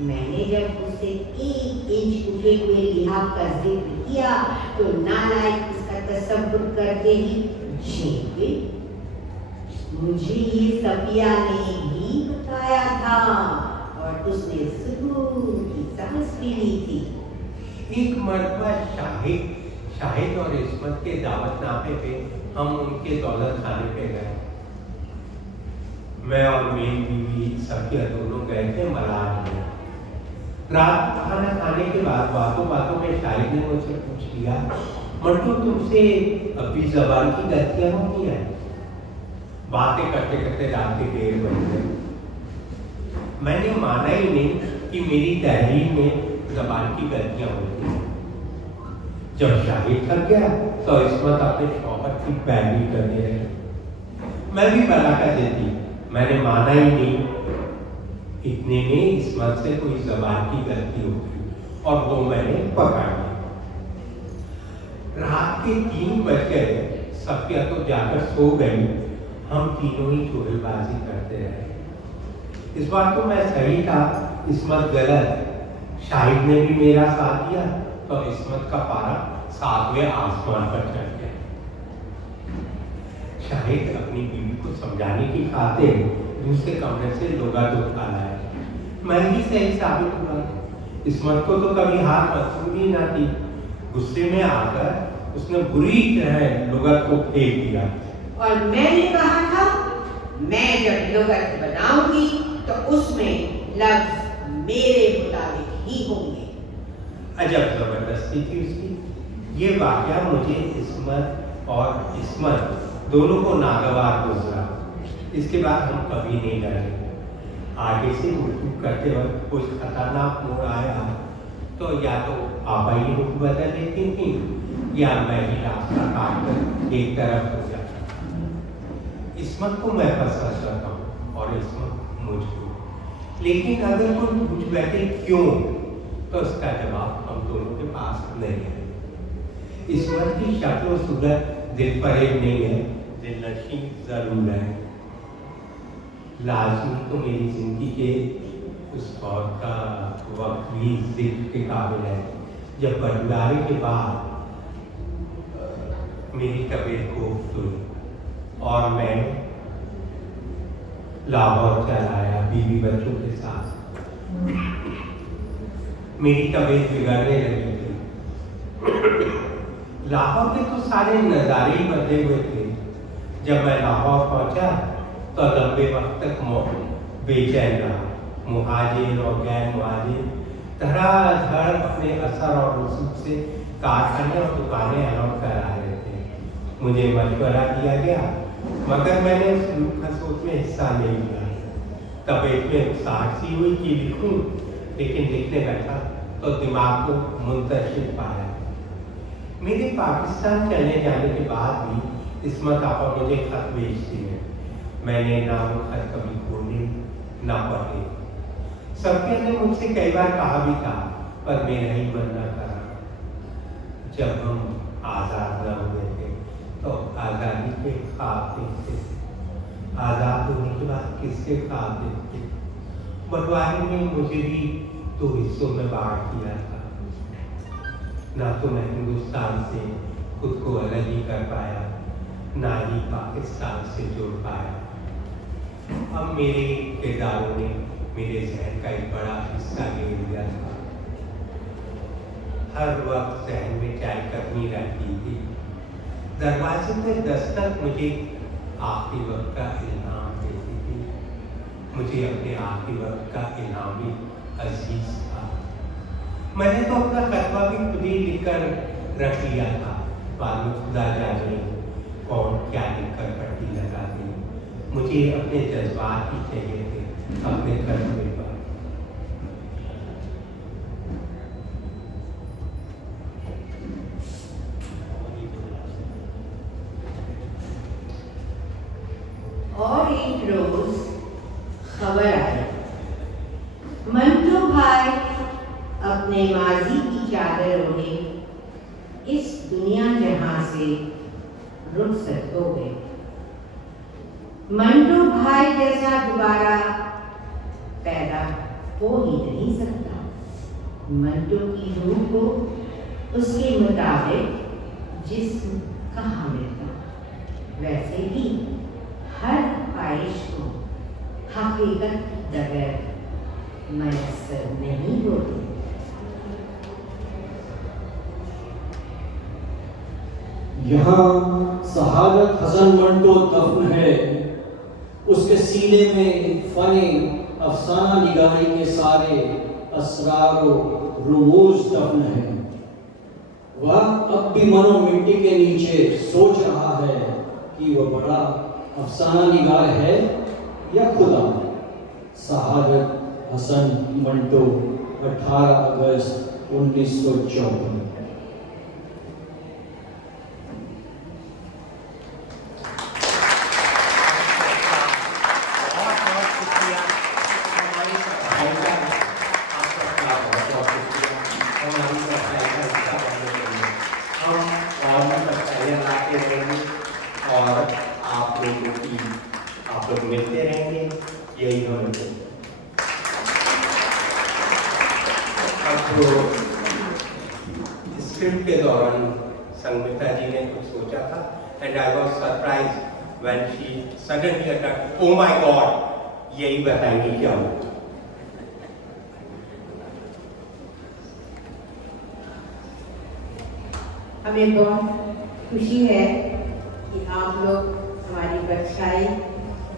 मैंने जब उससे 1 इंच उठे हुए लिहाफ का जिक्र किया तो नालायक उसका तसव्वुर करके ही झेल गई। मुझे ये सफिया ने ही बताया था और उसने सुकून की सांस भी ली थी। एक मरतबा शाहिद और इस्मत के दावतनामे पे हम उनके दौलत खाने पे गए। मैं और मेरी बीवी सफिया दोनों गए थे मलाज में। रात खाना खाने के बाद बातों बातों में शाहिद ने मुझसे पूछ लिया, मंटू तुमसे अपनी जबान की गलतियां होती हैं? बातें करते करते रात के 1:30 बज गए। मैंने माना ही नहीं कि मेरी तहरीर में जबान की गलतियां होती हैं। जब शाहिद थक गया तो इस्मत अपने शौहर की पैरवी करने लगी। मैं भी बला कर देती, मैंने माना ही नहीं। इतने में इस्मत से कोई जबान की गलती होगी और वो मैंने पकड़ ली। रात के 3 बज गए। सफिया तो जाकर सो गई, हम तीनों ही चुगलबाजी करते रहे। इस बार तो मैं सही था, इस्मत गलत। शाहिद ने भी मेरा साथ दिया तो इस्मत का पारा 7वें आसमान पर चढ़ गया। शाहिद अपनी बीवी को समझाने की खातिर दूसरे कमरे से लुगात उठा लाया। मैं ही सही साबित हुआ। इस्मत को तो कभी हाथ मंजूर ही ना थी। गुस्से में आकर उसने बुरी तरह लुगात को फेंक दिया। और मैंने कहा था मैं जब लुगत बनाऊंगी तो उसमें लफ्ज मेरे मुताबिक ही होंगे। अजब जबरदस्ती थी उसकी। ये वाकया मुझे इस्मत और इस्मत दोनों को नागवार गुजरा। इसके बाद हम कभी नहीं लड़े। आगे से गुफ्तगू करते वक्त कोई खतरनाक मोड़ आया तो या तो आबाई रुख बदल लेती थी या मैं ही रास्ता काट कर एक तरफ हो जाता। इस्मत को मैं पसंद करता हूँ और इस्मत मुझको। लेकिन अगर कोई पूछ बैठे क्यों, तो उसका जवाब हम दोनों के पास नहीं है। इस्मत की शक्ल और सूरत दिल फरेब नहीं है, दिल नशी जरूर है। लाजमी तो मेरी जिंदगी के उस दौर का वक्त भी जिक्र के काबिल है जब बंटवारे के बाद मेरी तबीयत कोफ्त हुई और मैं लाहौर चला आया बीवी बच्चों के साथ। मेरी तबीयत बिगड़ने लगी थी। लाहौर के तो सारे नज़ारे ही बदले हुए थे। जब मैं लाहौर पहुंचा तो लंबे वक्त तक बेचैन रहा। मुहाजिर और गैर मुहाजिर धड़ाधड़ अपने असर और रसूख से कारखाने और दुकानें अलॉट करा रहे थे। मुझे मशवरा दिया गया मगर मैंने उस लुत्फ़ में हिस्सा नहीं लिया। तबीयत में साठ सी हुई कि लिखूं, लेकिन लिखने बैठा तो दिमाग को मुंतशिर पाया। मेरे पाकिस्तान चले जाने के बाद भी इस्मत आपा मुझे खत भेजती है। मैंने ना वो खत कभी खोले ना पढ़े। सबके ने मुझसे कई बार कहा भी था पर मेरा ही मन न करा। जब हम आज़ाद न हुए थे तो आज़ादी के ख्वाब देखते। आज़ाद होने के बाद किसके ख्वाब देखते? बंटवारे में मुझे भी 2 हिस्सों में बांट दिया था। ना तो मैं हिंदुस्तान से खुद को अलग ही कर पाया, ना ही पाकिस्तान से जोड़ पाया। अब मेरे किरदारों ने मेरे जहन का एक बड़ा हिस्सा ले लिया था। हर वक्त जहन में चाय करनी रहती थी। दरवाजे में दस्तक मुझे आखिरी वक्त का इल्हाम देती थी। मुझे अपने आखिरी वक्त का इल्हाम भी अजीज था। मैंने तो अपना खतवा भी खुद ही लिखकर रख लिया था। बाद में खुदा जाने कौन क्या लिखकर पट्टी लगा दी। मुझे अपने जज्बात ही चाहिए थे, अपने कर्तव्य पर। और एक रोज खबर आई, मंटो भाई अपने माजी की चादर ओढ़े इस दुनिया जहां से रुखसत हो गए। मंटो भाई जैसा दोबारा पैदा हो ही नहीं सकता। मंटो की रूह को उसके मुताबिक जिस्म कहाँ मिलता। वैसे ही हर ख्वाहिश को हकीकत बगैर मैसर नहीं होती। यहाँ शहादत हसन मंटो दफन है। उसके सीने में फने अफसाना निगारी के सारे असरार और रुमूज दफन है। वह अब भी मनो मिट्टी के नीचे सोच रहा है कि वह बड़ा अफसाना निगार है या खुदा। शहादत हसन मंटो 18 अगस्त 1954। आप लोग मिलते रहेंगे, यही होने। अब तो स्क्रिप्ट के दौरान संगीता जी ने कुछ सोचा था and I was surprise when she suddenly attack. Oh my God, यही बताएंगे क्या हुआ। हमें बहुत खुशी है कि आप लोग हमारी परछाई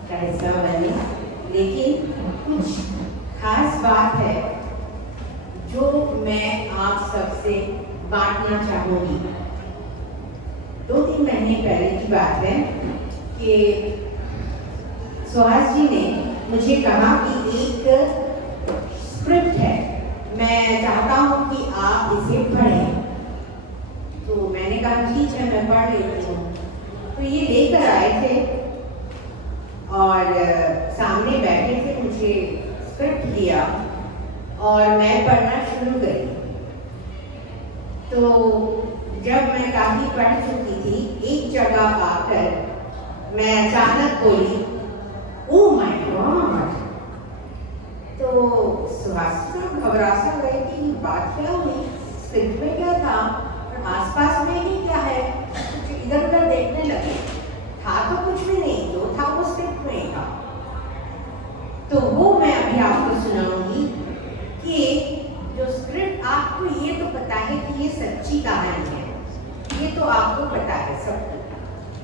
का हिस्सा बने, लेकिन कुछ खास बात है जो मैं आप सबसे बांटना चाहूँगी। 2-3 महीने पहले की बात है कि सुहास जी ने मुझे कहा कि एक स्क्रिप्ट है, मैं चाहता हूँ कि आप इसे पढ़ें। तो मैंने कहा ठीक है, मैं पढ़ लेती हूँ। तो ये लेकर आए थे और सामने बैठे थे, मुझे स्क्रिप्ट दिया और मैं पढ़ना शुरू करी। तो जब मैं काफ़ी पढ़ चुकी थी, एक जगह आकर मैं अचानक बोली, ओह माय गॉड। तो सुहास घबरा सा गए कि बात क्या हुई, स्क्रिप्ट में क्या था, आसपास में ही क्या है, कुछ इधर उधर देखने लगे। था तो कुछ भी नहीं, जो था वो स्क्रिप्ट में ही था। तो वो मैं अभी आपको सुनाऊंगी कि जो स्क्रिप्ट, आपको ये तो पता है कि ये सच्ची कहानी है, ये तो आपको पता है सबको,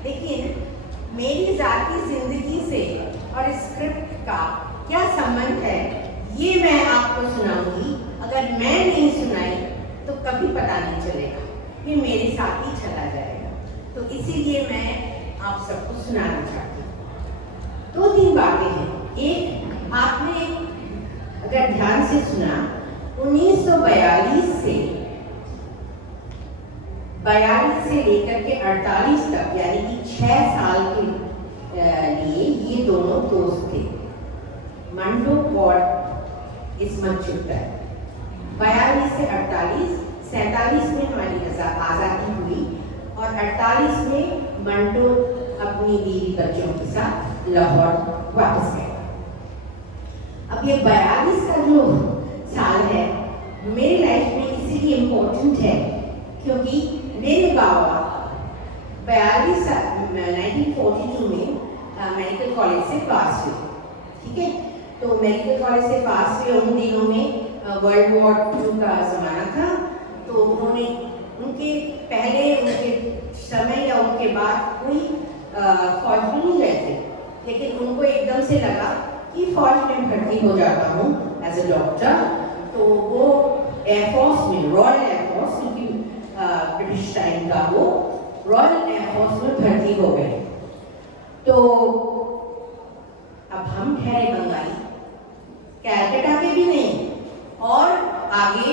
लेकिन मेरी जाती जिंदगी से और स्क्रिप्ट का क्या संबंध है, ये मैं आपको सुनाऊंगी। अगर मैं नहीं सुनाई तो कभी पता नहीं चलेगा, ये मेरे साथ ही चला जाएगा। तो इसीलिए मैं आप सबको सुनाना चाहती हूँ। 2-3 बातें हैं। एक, आपने अगर ध्यान से सुना, 1942 से लेकर के 48 तक, यानी कि 6 साल के लिए ये दोनों दोस्त थे, मंटो और इस्मत चुगताई। 42 से 48, 47 में हमारी आज़ादी हुई और 48 में मंटो अपनी बीवी बच्चों के साथ लाहौर वापस गए। अब ये 42 का जो साल है मेरी लाइफ में इसीलिए इम्पोर्टेंट है क्योंकि मेरे बाबा 1942 में मेडिकल कॉलेज से पास हुए। ठीक है, तो मेडिकल कॉलेज से पास हुए, उन दिनों में वर्ल्ड वॉर 2 का ज़माना था। तो उन्होंने उनके पहले, उनके समय या उनके बाद कोई फौज में नहीं गए थे, लेकिन उनको एकदम से लगा कि फौज में भर्ती हो जाता हूँ एज ए डॉक्टर। तो वो एयरफोर्स में, रॉयल एयरफोर्स, क्योंकि ब्रिटिश टाइम का, वो रॉयल एयरफोर्स में भर्ती हो गए। तो अब हम ठहरे बंगाली, कैलकाटा के भी नहीं, और आगे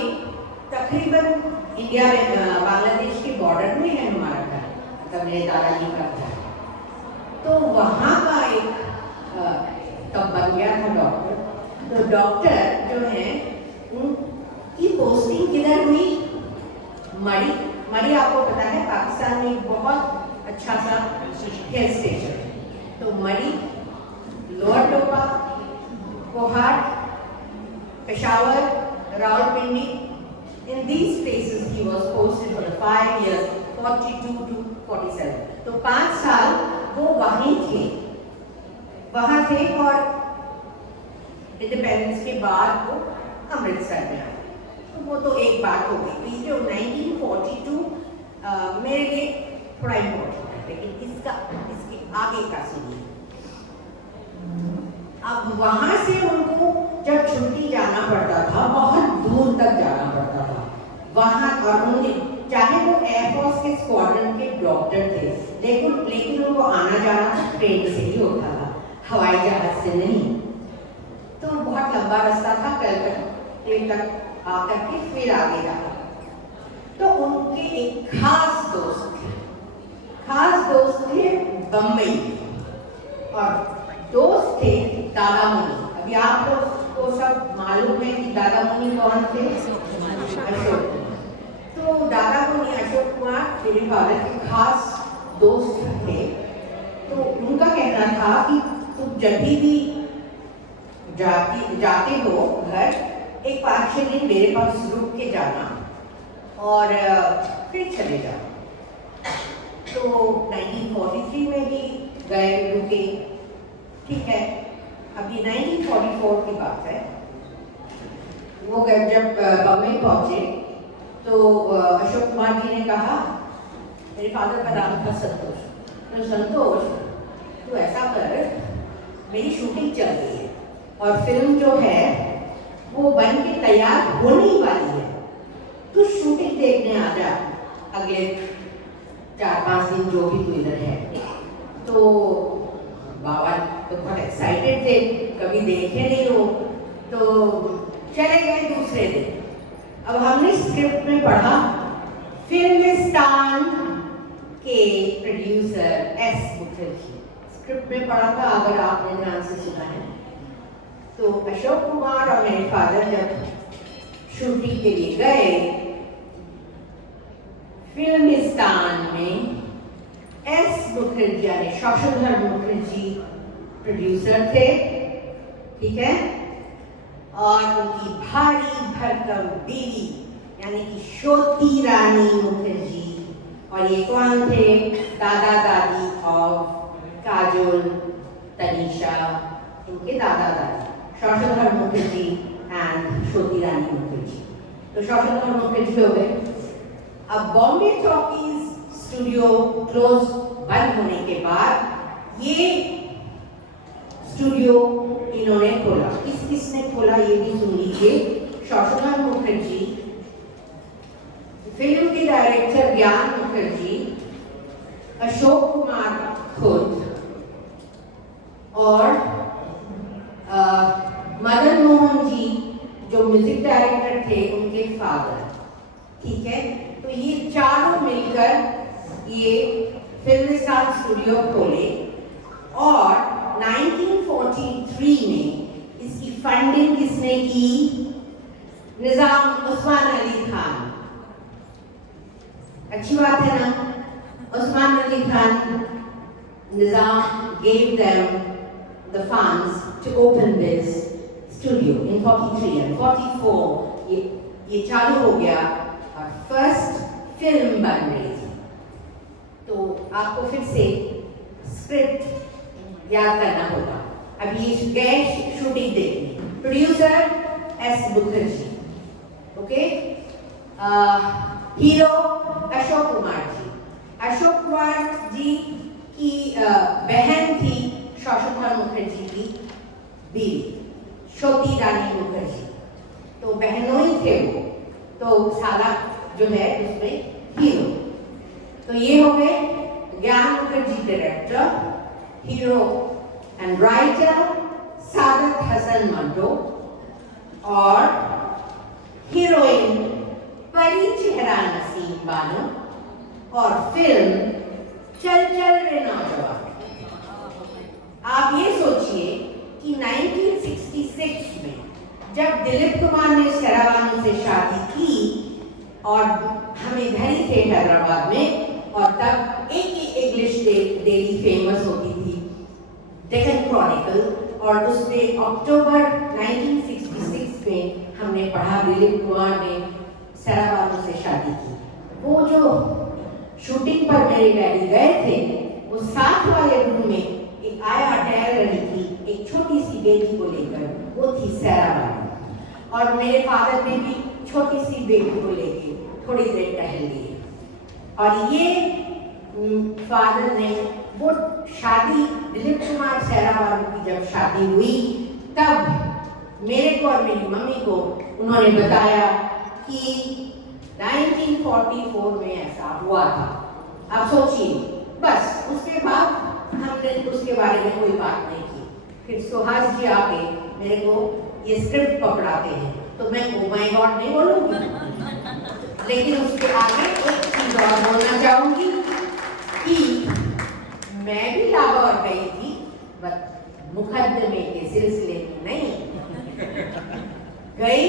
तकरीबन इंडिया में, बांग्लादेश के बॉर्डर में है हमारा घर, मतलब मेरे दादाजी का घर। तो वहाँ का एक तब बन गया था डॉक्टर। तो डॉक्टर जो है उनकी पोस्टिंग किधर हुई? मड़ी। मड़ी आपको पता है पाकिस्तान में एक बहुत अच्छा सा हिल स्टेशन है। तो मड़ी, लोअर टोपा, Kohat, Peshawar, Rawalpindi, in these places he was posted for the 5 years, 42 to 47. तो 5 साल वो वहीं थे, वहाँ थे, और इंडिपेंडेंस के बाद वो अमृतसर में आए। तो वो तो एक बात हो गई। तो जो 1942 मेरे लिए थोड़ा इम्पोर्टेंट है, लेकिन इसके आगे का सुनिए। अब वहाँ से उनको जब छुट्टी जाना पड़ता था, बहुत दूर तक जाना पड़ता था वहाँ, और उनके चाहे वो एयरफोर्स के स्क्वाड्रन के डॉक्टर थे, लेकिन उनको आना जाना ट्रेन से ही होता था, हवाई जहाज से नहीं। तो बहुत लंबा रास्ता था, कलकत्ता तक आकर के फिर आगे जाना। तो उनके एक खास दोस्त थे बम्बई, और दोस्त थे दादा मुनि। अभी आप लोग को सब मालूम है कि दादा मुनि कौन थे? अशोक। तो दादा मुनि अशोक कुमार मेरे फादर के खास दोस्त थे। तो उनका कहना था कि तुम जब भी जाते हो घर, एक 5-6 दिन मेरे पास रुक के जाना और फिर चले जाओ। तो 1943 में भी गए, रुके। ठीक है, अभी 1944 की बात है। वो जब बम्बई पहुंचे तो अशोक कुमार जी ने कहा, मेरे फादर का नाम था संतोष, तो संतोष तो ऐसा कर, मेरी शूटिंग चल रही है और फिल्म जो है वो बन के तैयार होने ही वाली है, तो शूटिंग देखने आ जा अगले 4-5 दिन जो भी तू इधर है। तो बाबा तो बहुत एक्साइटेड थे, कभी देखे नहीं हो, तो चले गए दूसरे दिन। अब हमने स्क्रिप्ट में पढ़ा, फिल्मिस्तान के प्रोड्यूसर एस मुखर्जी, स्क्रिप्ट में पढ़ा था, अगर आपने ध्यान से सुना है तो। अशोक कुमार और मेरे फादर जब शूटिंग के लिए गए फिल्मिस्तान में, एस मुखर्जी यानी शौशधर मुखर्जी प्रोड्यूसर थे, ठीक है, और उनकी भारी भरकम बीवी यानी कि श्योति रानी मुखर्जी, और ये कौन थे? दादा दादी ऑफ काजोल तनीषा, इनके दादा दादी शौशधर मुखर्जी एंड श्योति रानी मुखर्जी। तो शौशधर मुखर्जी हो गए। अब बॉम्बे टॉकीज स्टूडियो क्लोज बंद होने के बाद ये स्टूडियो इन्होंने खोला। किसने खोला ये भी सुन लीजिए। शौशधर मुखर्जी, फिल्म के डायरेक्टर ज्ञान मुखर्जी, अशोक कुमार खुद और मदन मोहन जी जो म्यूजिक डायरेक्टर थे उनके फादर, ठीक है। तो ये चारों मिलकर ये फिल्मिस्तान स्टूडियो खोले और 1943 में इसकी फंडिंग किसने की? निजाम उस्मान अली खान। अच्छी बात है ना, Usman Ali Khan, Nizam gave them the funds to open this studio in 43 and 44 ये चालू हो गया और फर्स्ट फिल्म बन रही थी। तो आपको फिर से स्क्रिप्ट याद करना होगा। अभी ये गए शूटिंग देखने, producer S Mukherjee, okay, hero Ashok Kumar ji. Ashok Kumar ji की बहन थी शौशधर मुखर्जी की बीवी श्योति रानी मुखर्जी, तो बहनों ही थे वो, तो साला जो है उसमें हीरो। तो ये हो गए Gyan Mukherjee director, hero and writer Saadat Hasan Manto और हीरोइन परी चेहरा नसीम बानो और फिल्म चल चल रे नौजवान। आप ये सोचिए कि 1966 में जब दिलीप कुमार ने शेरा बानो से शादी की और हम इधर ही थे हैदराबाद में, और तब एक ही इंग्लिश डेली फेमस होती थी डेक्कन क्रॉनिकल, और उसमें अक्टूबर 1966 में हमने पढ़ा दिलीप कुमार ने शेरा बानो से शादी की। वो जो शूटिंग पर मेरे डैडी गए थे, वो साथ वाले रूम में एक आया टहल रही थी एक छोटी सी बेबी को लेकर, वो थी शेरा बानो, और मेरे फादर ने भी छोटी सी बेबी को लेके थोड़ी देर टहल लिए। और ये फादर ने वो शादी दिलीप कुमार शेरा बानो की जब शादी हुई, तब मेरे को और मेरी मम्मी को उन्होंने बताया कि 1944 में ऐसा हुआ था। आप सोचिए, बस उसके बाद हमने उसके बारे में कोई बात नहीं की। फिर सुहास जी आके मेरे को ये स्क्रिप्ट पकड़ाते हैं, तो मैं ओ माय गॉड नहीं बोलूंगी, लेकिन उसके आगे एक चीज और बोलना चाहूंगी कि मैं भी लाहौर गई थी, बस मुकदमे के सिलसिले में नहीं गई।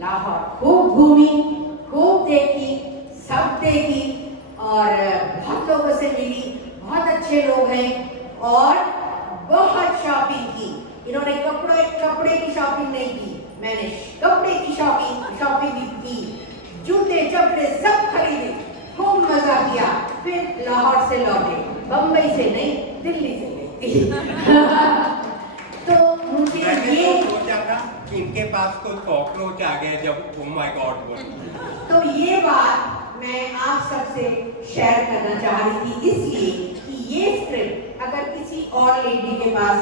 लाहौर खूब घूमी, खूब देखी, सब देखी और बहुत लोगों से मिली, बहुत अच्छे लोग हैं और बहुत शॉपिंग की। इन्होंने कपड़े की शॉपिंग नहीं की, मैंने कपड़े की शॉपिंग भी की, जूते चपड़े सब खरीदे, खूब मजा किया। फिर लाहौर से लौटे, बम्बई से नहीं दिल्ली से गई। तो मुझे ये सोचा था कि इनके पास कोई कॉकरोच आ गया जब ओ माय गॉड बोली। तो ये बात मैं आप सबसे शेयर करना चाह रही थी, इसलिए कि ये स्क्रिप्ट अगर किसी किसी और लेडी के पास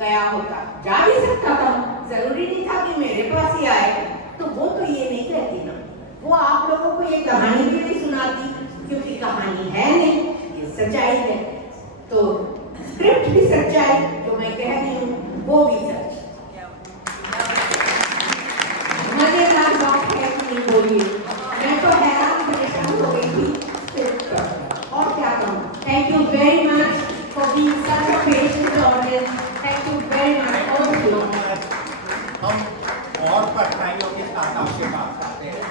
गया होता, जा भी सकता था, जरूरी नहीं था कि मेरे पास ही आए। तो वो तो ये नहीं कहती ना, वो आप लोगों को ये कहानी भी नहीं सुनाती, क्योंकि कहानी है नहीं, ये सच्चाई है। तो स्क्रिप्ट भी सच्चाई, जो मैं कह रही हूँ वो भी सच। मजेदार बात है कि नहीं बोलिए, मैं तो हैरान परेशान हो गई थी स्क्रिप्ट पर। और क्या कहूँ, thank you very much for being such a patient audience. Thank you very much all of you. हम और पढ़ाइयों के साथ आपके पास आते हैं।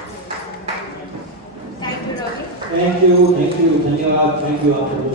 Thank you Ravi. Thank you, धन्यवाद, थैंक यू आप लोगों